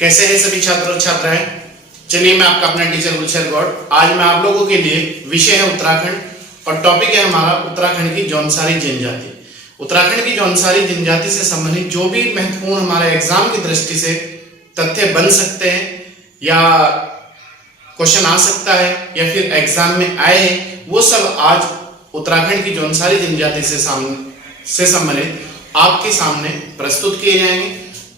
कैसे हैं सभी छात्र और छात्राएं। चलिए मैं आपका अपना टीचर गुलशर गौड़। आज मैं आप लोगों के लिए विषय है उत्तराखंड और टॉपिक है हमारा उत्तराखंड की जौनसारी जनजाति। उत्तराखंड की जौनसारी जनजाति से संबंधित जो भी महत्वपूर्ण हमारे एग्जाम की दृष्टि से तथ्य बन सकते हैं या क्वेश्चन आ सकता है या फिर एग्जाम में आए हैं, वो सब आज उत्तराखंड की जौनसारी जनजाति से संबंधित आपके सामने प्रस्तुत किए जाएंगे।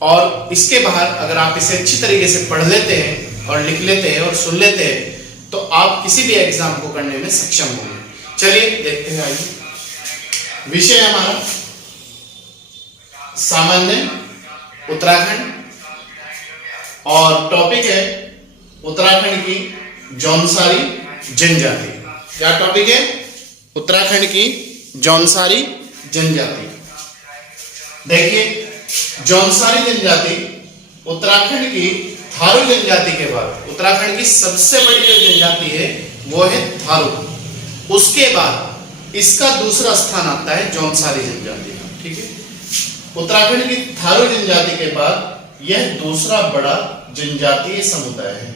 और इसके बाहर अगर आप इसे अच्छी तरीके से पढ़ लेते हैं और लिख लेते हैं और सुन लेते हैं तो आप किसी भी एग्जाम को करने में सक्षम होंगे। चलिए देखते हैं। आइए, विषय हमारा सामान्य उत्तराखंड और टॉपिक है उत्तराखंड की जौनसारी जनजाति। क्या टॉपिक है? उत्तराखंड की जौनसारी जनजाति। देखिए, जौनसारी जनजाति उत्तराखंड की थारू जनजाति के बाद उत्तराखंड की सबसे बड़ी जो जनजाति है वो है थारू। उसके बाद इसका दूसरा स्थान आता है जौनसारी जनजाति का। ठीक है, उत्तराखंड की थारू जनजाति के बाद यह दूसरा बड़ा जनजातीय समुदाय है।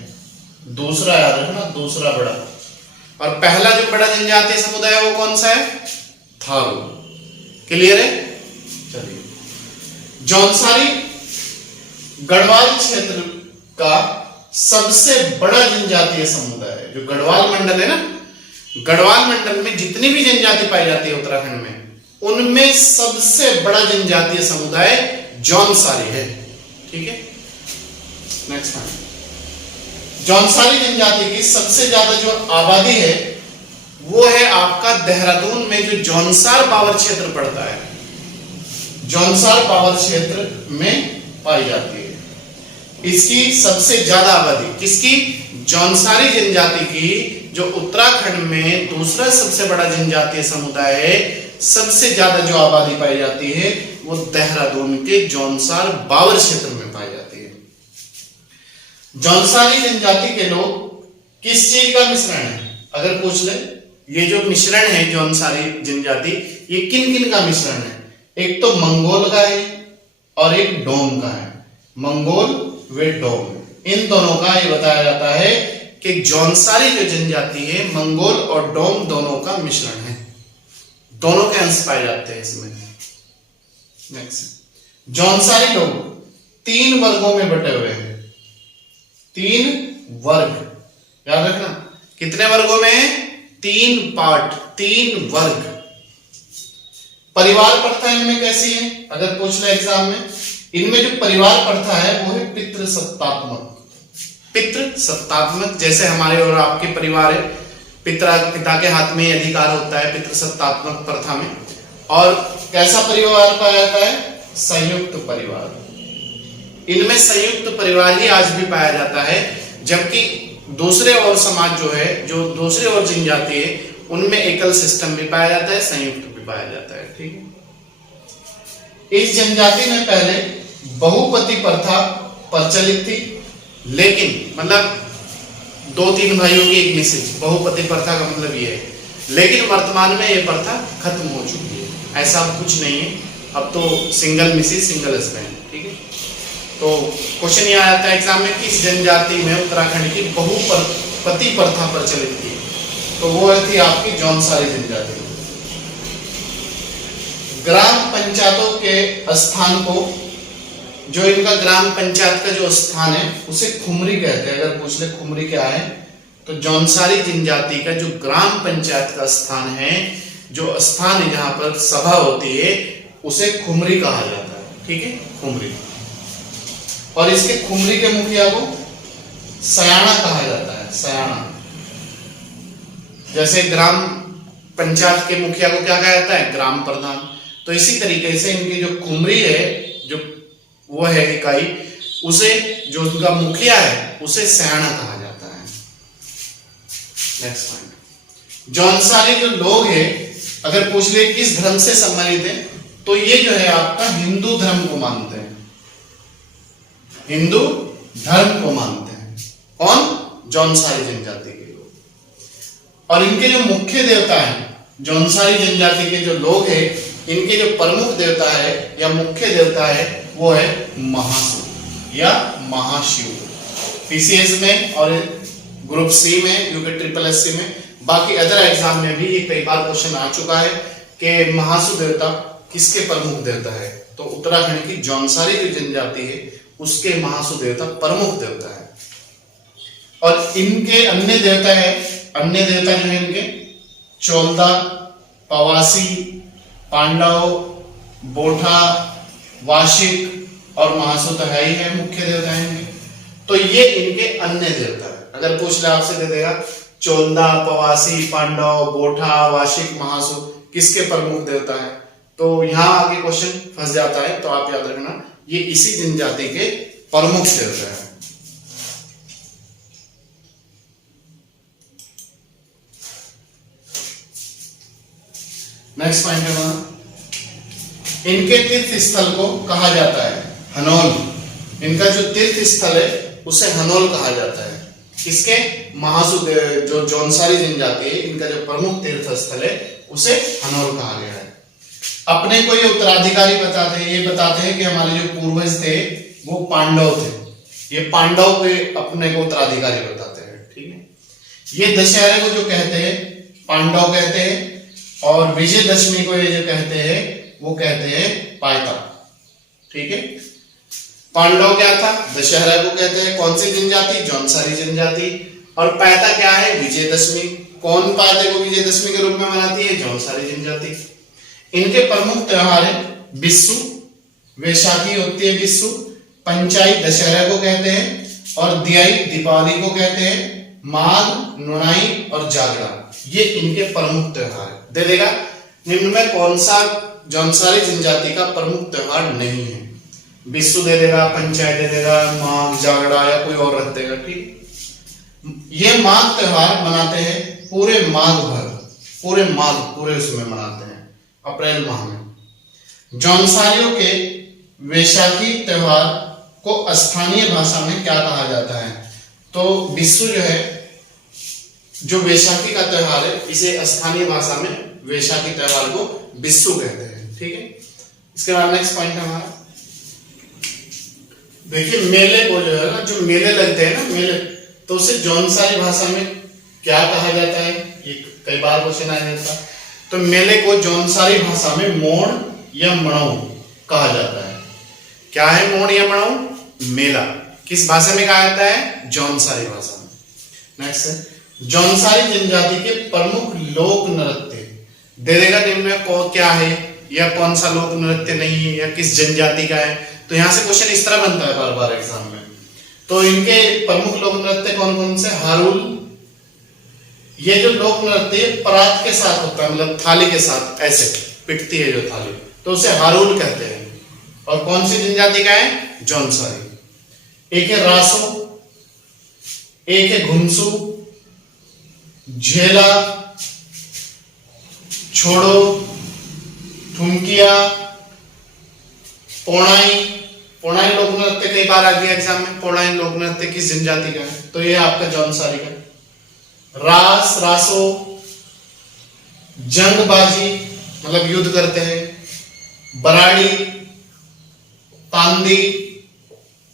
दूसरा याद रखना, दूसरा बड़ा। और पहला जो बड़ा जनजातीय समुदाय है वो कौन सा है? थारू। क्लियर है? चलिए, जौनसारी गढ़वाल क्षेत्र का सबसे बड़ा जनजातीय समुदाय है। जो गढ़वाल मंडल है ना, गढ़वाल मंडल में जितनी भी जनजाति पाई जाती है उत्तराखंड में, उनमें सबसे बड़ा जनजातीय समुदाय जौनसारी है। ठीक है, नेक्स्ट पॉइंट। जौनसारी जनजाति की सबसे ज्यादा जो आबादी है वो है आपका देहरादून में जो जौनसार पावर क्षेत्र पड़ता है, जौनसार पावर क्षेत्र में पाई जाती है। इसकी सबसे ज्यादा आबादी किसकी? जौनसारी जनजाति की, जो उत्तराखंड में दूसरा सबसे बड़ा जनजातीय समुदाय है। सबसे ज्यादा जो आबादी पाई जाती है वो देहरादून के जौनसार बावर क्षेत्र में पाई जाती है। जौनसारी जनजाति के लोग किस चीज का मिश्रण है? अगर पूछ ले, ये जो मिश्रण है जौनसारी जनजाति, ये किन किन का मिश्रण है? एक तो मंगोल का है और एक डोम का है। मंगोल व डोम, इन दोनों का ये बताया जाता है कि जौनसारी जो जनजाति है मंगोल और डोम दोनों का मिश्रण है। दोनों के अंश पाए जाते हैं इसमें। नेक्स्ट, जौनसारी लोग 3 वर्गों में बटे हुए हैं। 3 वर्ग याद रखना। कितने वर्गों में? 3 पार्ट, 3 वर्ग। परिवार प्रथा इनमें कैसी है? अगर पूछ ले एग्जाम में, इनमें जो परिवार प्रथा है वो है पितृसत्तात्मक। पितृसत्तात्मक, जैसे हमारे और आपके परिवार है, पिता के हाथ में अधिकार होता है पितृसत्तात्मक प्रथा में। और कैसा परिवार पाया जाता है? संयुक्त परिवार। इनमें संयुक्त परिवार ही आज भी पाया जाता है, जबकि दूसरे और समाज जो है, जो दूसरे और जनजाति है, उनमें एकल सिस्टम भी पाया जाता है, संयुक्त भी पाया जाता है। ठीक है, इस जनजाति में पहले बहुपति प्रथा प्रचलित थी, लेकिन मतलब 2-3 भाइयों की एक मिसेज, बहुपति प्रथा का मतलब ये है। लेकिन वर्तमान में ये प्रथा खत्म हो चुकी है। ऐसा कुछ नहीं है, अब तो सिंगल मिसेज सिंगल हस्बैंड। ठीक है, तो क्वेश्चन ये आ जाता है एग्जाम में, किस जनजाति में उत्तराखंड की बहुपति प्रथा प्रचलित थी? तो वो थी आपकी जौनसारी जनजाति। ग्राम पंचायतों के स्थान को, जो इनका ग्राम पंचायत का जो स्थान है उसे खुमरी कहते हैं। अगर पूछ ले खुमरी क्या है, तो जौनसारी जनजाति का जो ग्राम पंचायत का स्थान है, जो स्थान है जहां पर सभा होती है, उसे खुमरी कहा जाता है। ठीक है, खुमरी। और इसके खुमरी के मुखिया को सयाना कहा जाता है। सयाना, जैसे ग्राम पंचायत के मुखिया को क्या कहा जाता है? ग्राम प्रधान। तो इसी तरीके से इनकी जो खुमरी है, जो वो है इकाई, उसे जो उनका मुखिया है उसे सयाना कहा जाता है। नेक्स्ट पॉइंट, जौनसारी जो लोग हैं, अगर पूछ ले किस धर्म से संबंधित है, तो ये जो है आपका हिंदू धर्म को मानते हैं। हिंदू धर्म को मानते हैं। कौन? जौनसारी जनजाति के लोग। और इनके जो मुख्य देवता हैं, जौनसारी जनजाति के जो लोग हैं, इनके जो प्रमुख देवता है या मुख्य देवता है वो है महासूर। या महाशिव। पीसीएस में और ग्रुप सी में, यूके ट्रिपल एससी में, बाकी अदर एग्जाम में भी ये कई बार क्वेश्चन आ चुका है कि महासु देवता किसके प्रमुख देवता है। तो उत्तराखंड की जौनसारी जो जनजाति है उसके महासु देवता प्रमुख देवता है। और इनके अन्य देवता है, अन्य देवता जो है इनके चोलदा, पवासी, पांडव, बोठा, वाशिक और महासु तो है ही है, मुख्य देवता है इनके। तो ये इनके अन्य देवता है। अगर पूछ ले आपसे दे देगा चोलदा, पवासी, पांडव, बोठा, वाशिक, महासु किसके प्रमुख देवता है, तो यहां आगे क्वेश्चन फंस जाता है। तो आप याद रखना ये इसी जनजाति के प्रमुख देवता है। नेक्स्ट पॉइंट है इनके तीर्थ स्थल को कहा जाता है हनोल। इनका जो तीर्थ स्थल है उसे हनोल कहा जाता है। किसके? महासु जो जौनसारी जनजाति है इनका जो प्रमुख तीर्थ स्थल है उसे हनोल कहा गया है। अपने को ये उत्तराधिकारी बताते हैं, ये बताते हैं कि हमारे जो पूर्वज थे वो पांडव थे। ये पांडव के अपने को उत्तराधिकारी बताते हैं। ठीक है। ये दशहरे को जो कहते हैं पांडव कहते हैं, और विजयदशमी को ये जो कहते हैं वो कहते हैं पायता। ठीक है। पांडव क्या था? दशहरा को कहते हैं कौन सी जनजाति? जौनसारी जनजाति। और पायता क्या है? विजयदशमी। कौन पायते को विजयदशमी के रूप में मनाती है? जौनसारी जनजाति। इनके प्रमुख त्योहार है बिस्सु, वैशाखी होती है बिस्सु, पंचाई दशहरा को कहते हैं, और दियाई दीपावली को कहते हैं, माघ, नुणाई और जागरा ये इनके प्रमुख त्योहार है। दे देगा निम्न में कौन सा जौनसारी जनजाति का प्रमुख त्योहार नहीं है? बिस्सु दे देगा, पंचायत दे देगा, माघ, जागड़ा या कोई और रख देगा। ठीक। ये माघ त्योहार मनाते हैं पूरे माघ भर, पूरे उसमें मनाते हैं अप्रैल माह में। जौनसारियों के वैशाखी त्योहार को स्थानीय भाषा में क्या कहा जाता है? तो बिस्सु जो है, जो वैशाखी का त्योहार है, इसे स्थानीय भाषा में वैशाखी त्योहार को बिस्सु कहते हैं। ठीक है। इसके बाद नेक्स्ट पॉइंट है हमारा, देखिए मेले को जो है ना, जो मेले लगते हैं ना मेले, तो उसे जौनसारी भाषा में क्या कहा जाता है? ये कई बार क्वेश्चन आ जाता है। तो मेले को जौनसारी भाषा में मोड़ या मणौ कहा जाता है। क्या है मोड़ या मणौ? मेला। किस भाषा में कहा जाता है? जौनसारी भाषा में। नेक्स्ट है जौनसारी जनजाति के प्रमुख लोक नृत्य दे देगा निम्न में क्या है, या कौन सा लोक नृत्य नहीं है, या किस जनजाति का है। तो यहां से क्वेश्चन इस तरह बनता है बार बार एग्जाम में। तो इनके प्रमुख लोक नृत्य कौन कौन से? हारुल, ये जो लोक नृत्य परात के साथ होता है, मतलब थाली के साथ ऐसे पिटती है जो थाली, तो उसे हारुल कहते हैं। और कौन सी जनजाति का है? जौनसारी। एक है रासो, एक है घुमसू, झेला, छोड़ो, ठुमकिया, पौणाई। पौणाई लोक नृत्य कई बार आ गया एग्जाम में। पौणाई लोक नृत्य किस जनजाति का है? तो ये आपका जौनसारी का। रास, रासो, जंगबाजी मतलब युद्ध करते हैं, बराड़ी, तांदी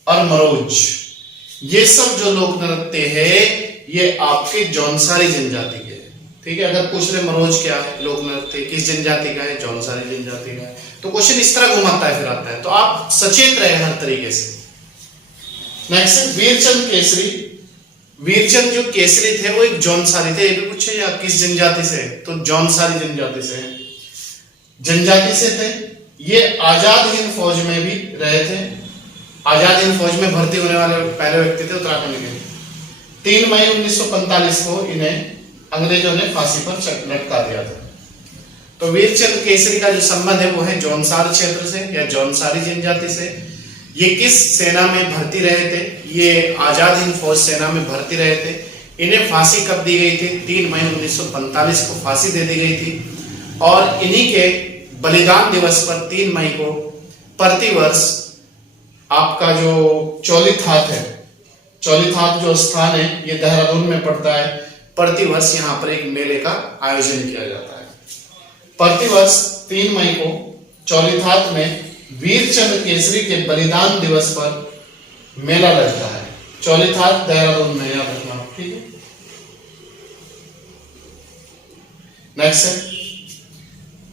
और मरोज, ये सब जो लोक नृत्य है ये आपके जौनसारी जनजाति के हैं। ठीक है। अगर पूछ ले मरोज क्या है, लोक नृत्य किस जनजाति का है? जौनसारी जनजाति का है। तो क्वेश्चन इस तरह घुमाता है फिर आता है, तो आप सचेत रहे हर तरीके से। नेक्स्ट वीरचंद केसरी। वीरचंद जो केसरी थे वो एक जौनसारी थे। ये भी पूछे या किस जनजाति से? तो जौनसारी जनजाति से जनजाति से थे। ये आजाद हिंद फौज में भी रहे थे। आजाद हिंद फौज में भर्ती होने वाले पहले व्यक्ति थे उत्तराखंड के। 3 मई 1945 को इन्हें अंग्रेजों ने फांसी पर लटका दिया था। तो वीरचंद केसरी का जो संबंध है वो है जौनसार क्षेत्र से या जौनसारी जनजाति से। ये किस सेना में भर्ती रहे थे? ये आजाद हिंद फौज सेना में भर्ती रहे थे। इन्हें फांसी कब दी गई थी? 3 मई 1945 को फांसी दे दी गई थी। और इन्हीं के बलिदान दिवस पर 3 मई को प्रतिवर्ष आपका जो चौलीथात है, चौलीथात जो स्थान है ये देहरादून में पड़ता है, प्रतिवर्ष यहाँ पर एक मेले का आयोजन किया जाता है। प्रतिवर्ष 3 मई को चौलीथात में वीरचंद केसरी के बलिदान दिवस पर मेला लगता है। चौलीथाल देहरादून में, याद रखना, ठीक है। नेक्स्ट है,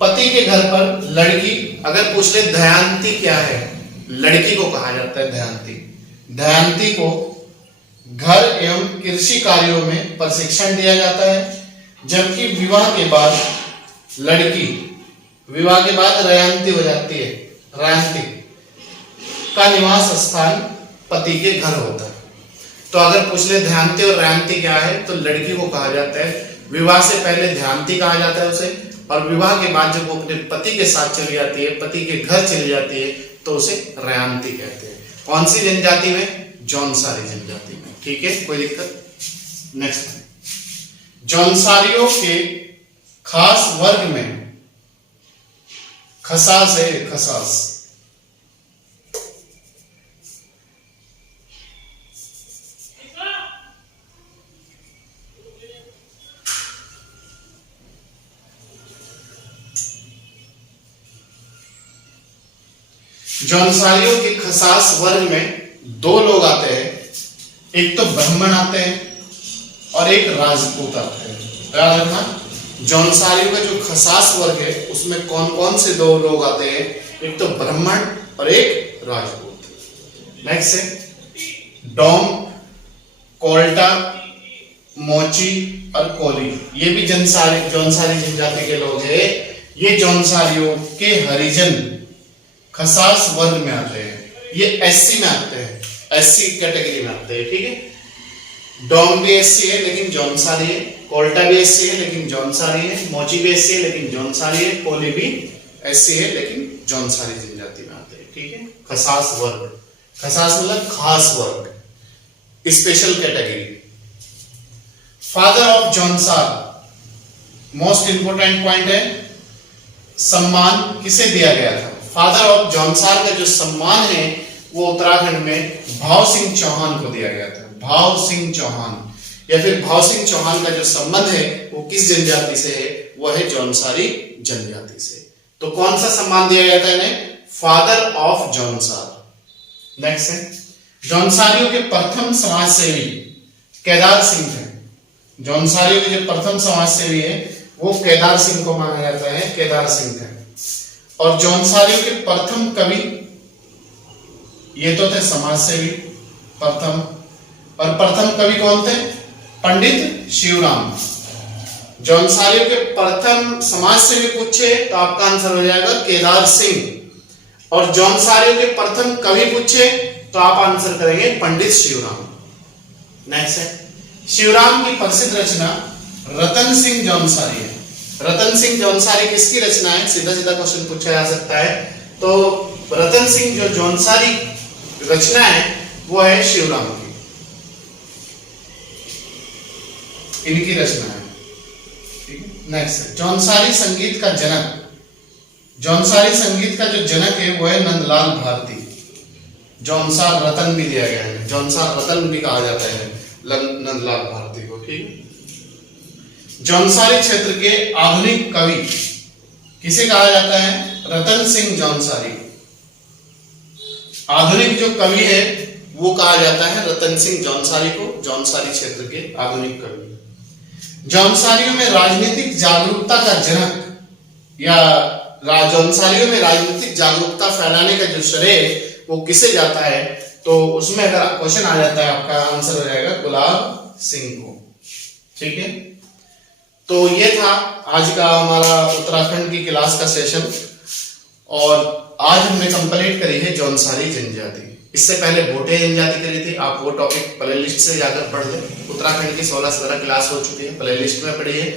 पति के घर पर लड़की, अगर पूछ ले दयांती क्या है, लड़की को कहा जाता है दयांती। दयांती को घर एवं कृषि कार्यों में प्रशिक्षण दिया जाता है, जबकि विवाह के बाद लड़की, विवाह के बाद रयांती हो जाती है। रयांती का निवास स्थान पति के घर होता है। तो अगर पूछ ले दयांती और रयांती क्या है, तो लड़की को कहा जाता है, विवाह से पहले दयांती कहा जाता है उसे, और विवाह के बाद जब वो अपने पति के साथ चली जाती है, पति के घर चली जाती है, तो उसे रयांती कहते हैं। कौन सी जनजाति में? जौनसारी जनजाति में, ठीक है, कोई दिक्कत? नेक्स्ट, जौनसारियों के खास वर्ग में खसास है, खसास। जौनसारियों के खसास वर्ग में दो लोग आते हैं, एक तो ब्राह्मण आते हैं और एक राजपूत आते हैं। याद रखना, जौनसारियों का जो खसास वर्ग है उसमें कौन कौन से दो लोग आते हैं, एक तो ब्राह्मण और एक राजपूत। नेक्स्ट है डोम, कोल्टा, मोची और कोली, ये भी जौनसारी जनजाति के लोग हैं। ये जौनसारियों के हरिजन खसास वर्ग में आते हैं, ये एससी में आते हैं, एससी कैटेगरी में आते हैं, ठीक है। डोम भी एससी है लेकिन जौनसारी है, कोल्टा भी एससी है लेकिन जौनसारी है, मोची भी एससी है लेकिन जौनसारी है, कोली भी एससी है लेकिन जौनसारी जनजाति में आते हैं, ठीक है। खसास वर्ग, खसास मतलब खास वर्ग, special category. Father of Jaunsar, most important point है, सम्मान किसे दिया गया था? फादर ऑफ जौनसार का जो सम्मान है वो उत्तराखंड में भाव सिंह चौहान को दिया गया था। भाव सिंह चौहान, या फिर भाव सिंह चौहान का जो संबंध है वो किस जनजाति से है? वो है जौनसारी जनजाति से। तो कौन सा सम्मान दिया गया था इन्हें? Father of Jaunsar. नेक्स्ट है, जौनसारियों के प्रथम समाज सेवी केदार सिंह थे। जौनसारियों के जो प्रथम समाज सेवी है वो केदार सिंह को माना जाता है, केदार सिंह थे। और जौनसारियों के प्रथम कवि, ये तो थे समाज सेवी प्रथम, और प्रथम कवि कौन थे? पंडित शिवराम। जौनसारियों के प्रथम समाज सेवी पूछे तो आपका आंसर हो जाएगा केदार सिंह, और जौनसारियों के प्रथम कवि पूछे तो आप आंसर करेंगे पंडित शिवराम। नेक्स्ट है, शिवराम की प्रसिद्ध रचना रतन सिंह जौनसारी है। रतन सिंह जौनसारी किसकी रचना है? सीधा सीधा क्वेश्चन पूछा जा सकता है। तो रतन सिंह जो जौनसारी रचना है वो है शिवराम की, इनकी रचना है, ठीक है। नेक्स्ट, जौनसारी संगीत का जनक, जौनसारी संगीत का जो जनक है वो है नंदलाल भारती। जौनसार रतन भी दिया गया है, जौनसार रतन भी कहा जाता है नंदलाल भारती को, ठीक है। जौनसारी क्षेत्र के आधुनिक कवि किसे कहा जाता है? रतन सिंह जौनसारी। आधुनिक जो कवि है वो कहा जाता है रतन सिंह जौनसारी को, जौनसारी क्षेत्र के आधुनिक कवि। जौनसारियों में राजनीतिक जागरूकता का जनक, या जौनसारियों में राजनीतिक जागरूकता फैलाने का जो श्रेय वो किसे जाता है? तो उसमें अगर क्वेश्चन आ जाता है आपका आंसर हो जाएगा गुलाब सिंह को, ठीक है। तो ये था आज का हमारा उत्तराखंड की क्लास का सेशन, और आज हमने कंप्लीट करी है जौनसारी जनजाति। इससे पहले भोटे जनजाति करी थी, आप वो टॉपिक प्लेलिस्ट से जाकर पढ़ लें। उत्तराखंड की 16-17 क्लास हो चुकी है, प्लेलिस्ट में पढ़ी है,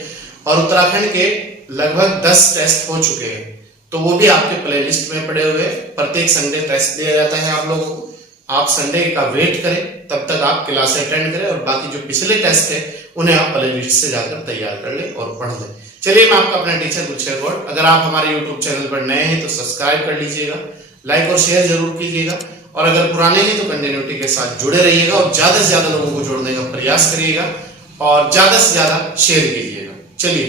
और उत्तराखंड के लगभग 10 टेस्ट हो चुके हैं, तो वो भी आपके प्लेलिस्ट में पड़े हुए। प्रत्येक संडे टेस्ट दिया जाता है आप लोगों को, आप संडे का वेट करें, तब तक आप क्लास अटेंड करें, और बाकी जो पिछले टेस्ट है उन्हें आप प्लेलिस्ट से जाकर तैयार कर लें और पढ़ लें। चलिए, मैं आपका अपना टीचर गुलशेर गौड़। अगर आप हमारे YouTube चैनल पर नए हैं तो सब्सक्राइब कर लीजिएगा, लाइक और शेयर जरूर कीजिएगा, और अगर पुराने हैं तो कंटिन्यूटी के साथ जुड़े रहिएगा और ज्यादा से ज्यादा लोगों को जोड़ने का प्रयास करिएगा और ज्यादा से ज्यादा शेयर कीजिएगा। चलिए।